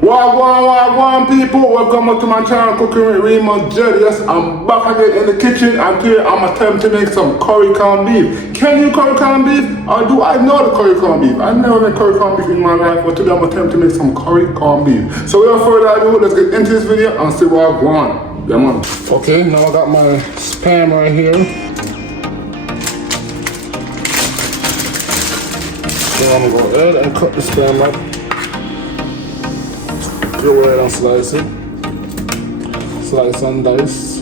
Wagwan people, welcome to my channel Cooking with Remodread. Yes, I'm back again in the kitchen and today I'm attempting to make some curry corned beef. Can you curry corned beef? Or do I know the curry corned beef? I've never made curry corned beef in my life, but today I'm attempting to make some curry corned beef. So without further ado, let's get into this video and see what I want. Yeah, man. Okay, now I got my spam right here. So I'm gonna go ahead and cut the spam up. Go ahead and slice it. Slice and dice.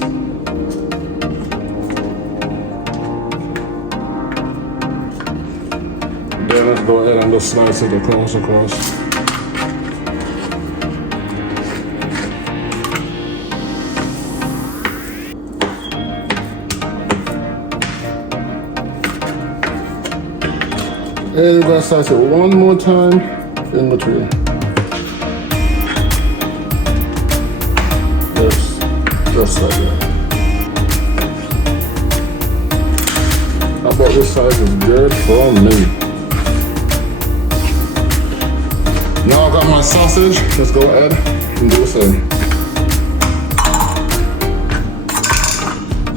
Then let's go ahead and just slice it across. And you're gonna slice it one more time in between. Just like that. How about this size is good for me. Now I got my sausage. Let's go ahead and do the same.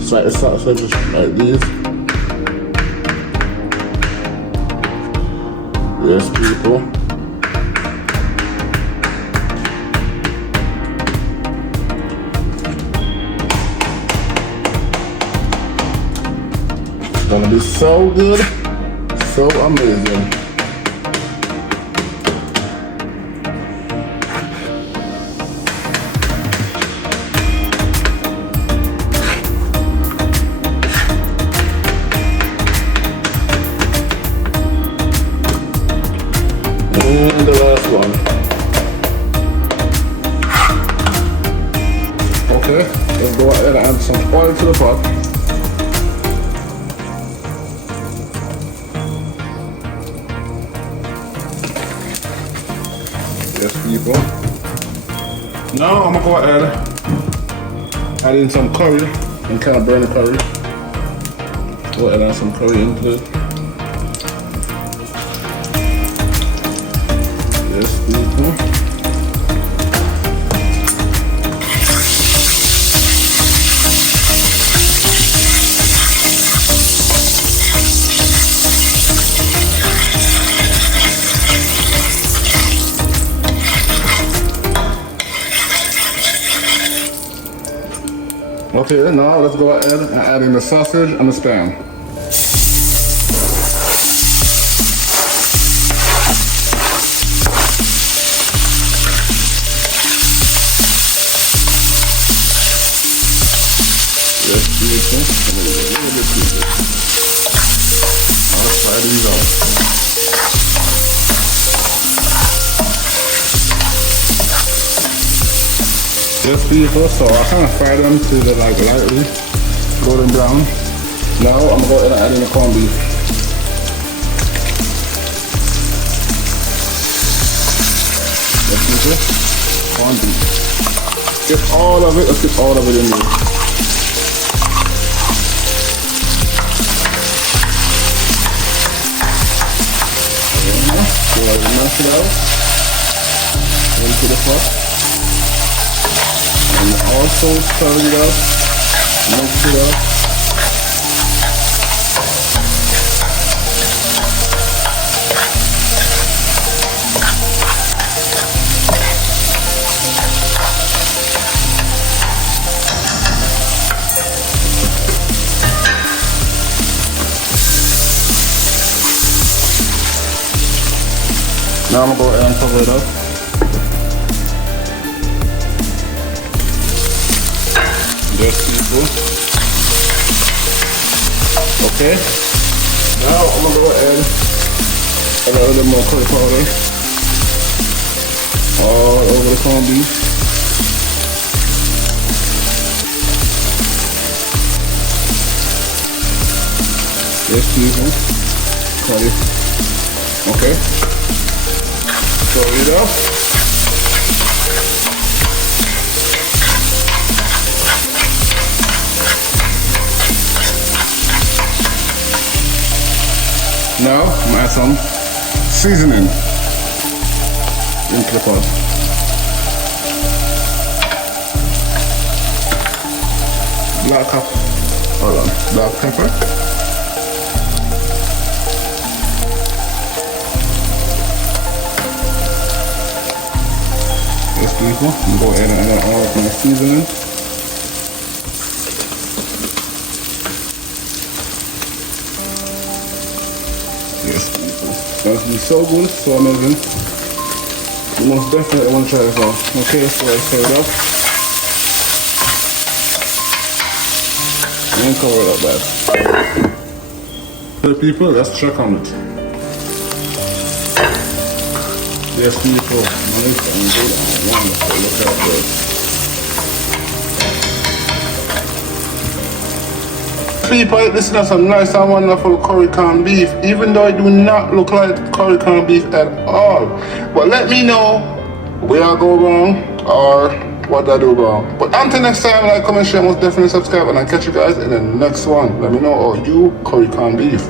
Slice the sausage like these. Yes, people. Gonna be so good, so amazing. And the last one. Okay, let's go ahead and add some oil to the pot. Yes, people. Now I'm gonna go ahead, add in some curry and kind of burn the curry. Go ahead and add some curry into it. Yes, people. Okay, now let's go ahead and add in the sausage and the spam. Yes, beautiful. I'll try these out. Yes, people, so I kind of fry them to the lightly golden brown. Now I'm going to go ahead and add in the corned beef. Yes, people, corned beef. Get all of it, let's get all of it in there. Go ahead and mash it out into the pot. And also stir it up, mix it up. Now I'm gonna go ahead and cover it up. Yes, people. Okay. Now I'm gonna go ahead and add a little more curry powder all over the corned beef. Yes, people. Curry. Okay. Stir it up. Now I'm gonna add some seasoning into the pot. black pepper. Yes, people, I'm go ahead and add all of my seasoning. Yes, people, that's be so good, so amazing. You most definitely want to try this out. Okay, so I stir it up. And cover it up, guys. So people, let's check on it. Yes, people, nice and good and wonderful. Look at this. People, this is some nice and wonderful curry corned beef, even though it do not look like curry corned beef at all. But let me know where I go wrong or what I do wrong. But until next time, like, comment, share, most definitely subscribe, and I'll catch you guys in the next one. Let me know, you curry corned beef.